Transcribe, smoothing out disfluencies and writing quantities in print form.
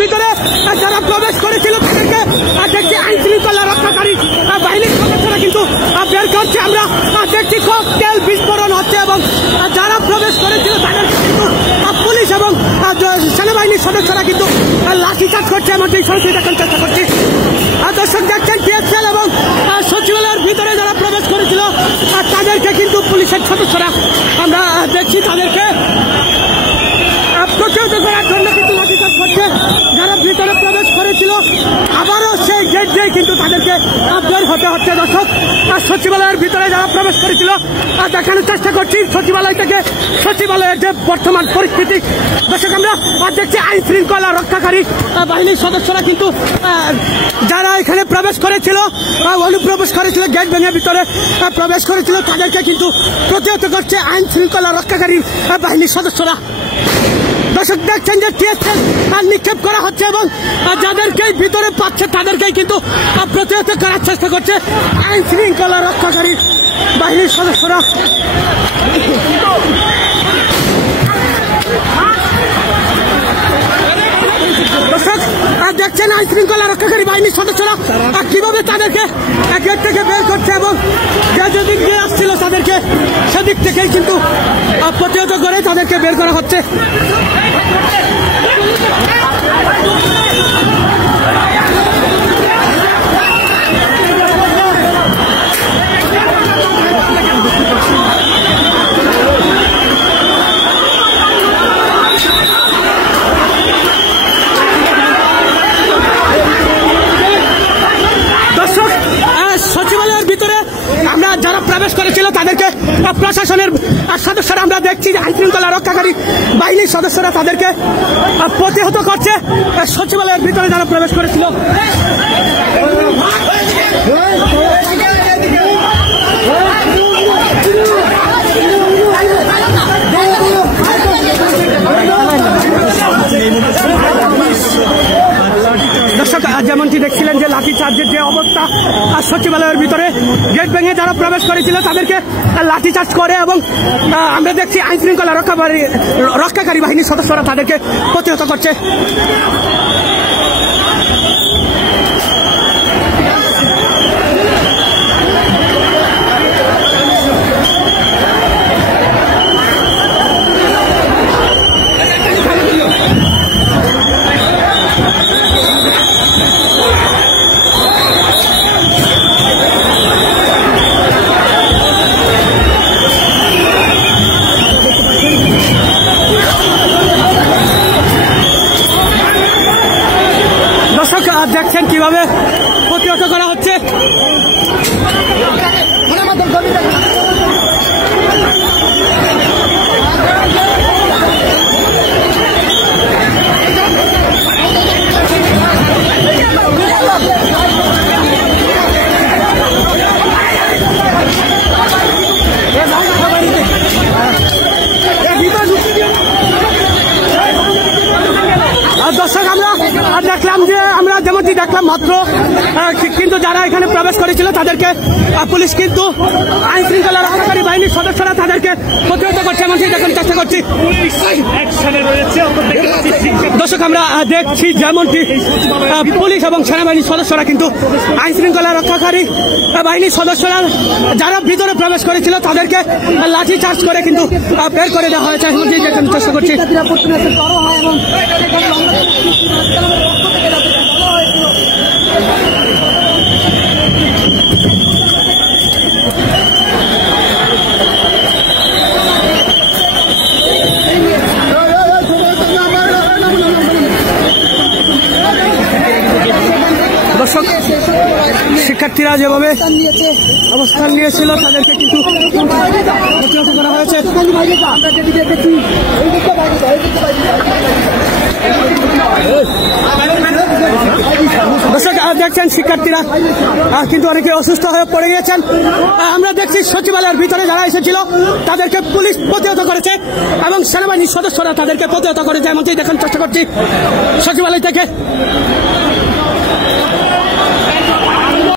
ভিতরে যারা প্রবেশ করেছিল তাদেরকে দেখছি আইন শৃঙ্খলা রক্ষাকারী বাহিনীর সদস্যরা কিন্তু বের করছে। আমরা দেখছি ককটেল বিস্ফোরণ হচ্ছে এবং যারা প্রবেশ করেছিল তাদেরকে কিন্তু পুলিশ এবং সেনাবাহিনীর সদস্যরা কিন্তু লাঠিচার্জ করছে। এমনকি সরাসরি দেখার চেষ্টা করছি। দর্শক দেখছেন টিএসএল এবং সচিবালয়ের ভিতরে যারা প্রবেশ করেছিল তাদেরকে কিন্তু পুলিশের সদস্যরা আমরা দেখছি তাদেরকে প্রতিহত করার জন্য কিন্তু লাঠিচার্জ করছে। যারা ভিতরে প্রবেশ করেছিল আবারও সেই গেট দিয়ে কিন্তু তাদেরকে বের হতে হচ্ছে। দর্শক সচিবালয়ের ভিতরে যারা প্রবেশ করেছিল দেখানোর চেষ্টা করছি সচিবালয় থেকে সচিবালয়ের যে বর্তমান পরিস্থিতি। দর্শক আমরা দেখছি আইন শৃঙ্খলা রক্ষাকারী বাহিনীর সদস্যরা কিন্তু যারা এখানে প্রবেশ করেছিল অনুপ্রবেশ করেছিল গেট ভেঙে ভিতরে প্রবেশ করেছিল তাদেরকে কিন্তু প্রতিহত করছে আইন শৃঙ্খলা রক্ষাকারী বাহিনীর সদস্যরা। দর্শক দেখছেন যে টিএসএল নিক্ষেপ করা হচ্ছে এবং যাদেরকে ভিতরে পাচ্ছে তাদেরকেই কিন্তু প্রতিহত করার চেষ্টা করছে আইন শৃঙ্খলা রক্ষাকারী বাহিনীর সদস্যরা। দর্শক দেখছেন আইন শৃঙ্খলা রক্ষাকারী বাহিনীর সদস্যরা কিভাবে তাদেরকে গেট থেকে বের করছে এবং যেদিক দিয়ে আসছিল তাদেরকে সেদিক থেকেই কিন্তু প্রতিহত করে তাদেরকে বের করা হচ্ছে। সচিবালয়ের ভিতরে আমরা যারা প্রবেশ করেছিল তাদেরকে প্রশাসনের সদস্যরা আমরা দেখছি যে আইন শৃঙ্খলা রক্ষাকারী বাহিনীর সদস্যরা তাদেরকে প্রতিহত করছে। সচিবালয়ের ভিতরে যারা প্রবেশ করেছিল দর্শক যেমনটি দেখছিলেন যে লাঠিচার্জের যে অবস্থা সচিবালয়ের ভিতরে গেট ভেঙে যারা প্রবেশ করেছিল তাদেরকে লাঠিচার্জ করে এবং আমরা দেখছি আইন শৃঙ্খলা রক্ষাকারী বাহিনীর সদস্যরা তাদেরকে প্রতিহত করছে। দেখছেন কিভাবে প্রতিহত করা হচ্ছে। দর্শক আমরা দেখলাম যে আমরা যেমনটি দেখলাম মাত্র কিন্তু যারা এখানে প্রবেশ করেছিল তাদেরকে পুলিশ কিন্তু আইন শৃঙ্খলা রক্ষাকারী বাহিনীর সদস্যরা তাদেরকে প্রতিহত করছে এমনটি দেখানোর চেষ্টা করছি। দর্শক আমরা দেখছি যেমনটি পুলিশ এবং সেনাবাহিনীর সদস্যরা কিন্তু আইন শৃঙ্খলা রক্ষাকারী বাহিনীর সদস্যরা যারা ভিতরে প্রবেশ করেছিল তাদেরকে লাঠি চার্জ করে কিন্তু বের করে দেওয়া হয়েছে এমনটি দেখানোর চেষ্টা করছি। দর্শক শিক্ষার্থীরা যেভাবে অবস্থান নিয়েছিল তাদেরকে কিন্তু প্রতিহত করা হয়েছে। দর্শক দেখছেন শিক্ষার্থীরা কিন্তু অনেকে অসুস্থ হয়ে পড়ে গিয়েছেন। আমরা দেখছি সচিবালয়ের ভিতরে যারা এসেছিল তাদেরকে পুলিশ প্রতিহত করেছে এবং সেনাবাহিনীর সদস্যরা তাদেরকে প্রতিহত করেছে এমনটাই দেখার চেষ্টা করছি সচিবালয় থেকে।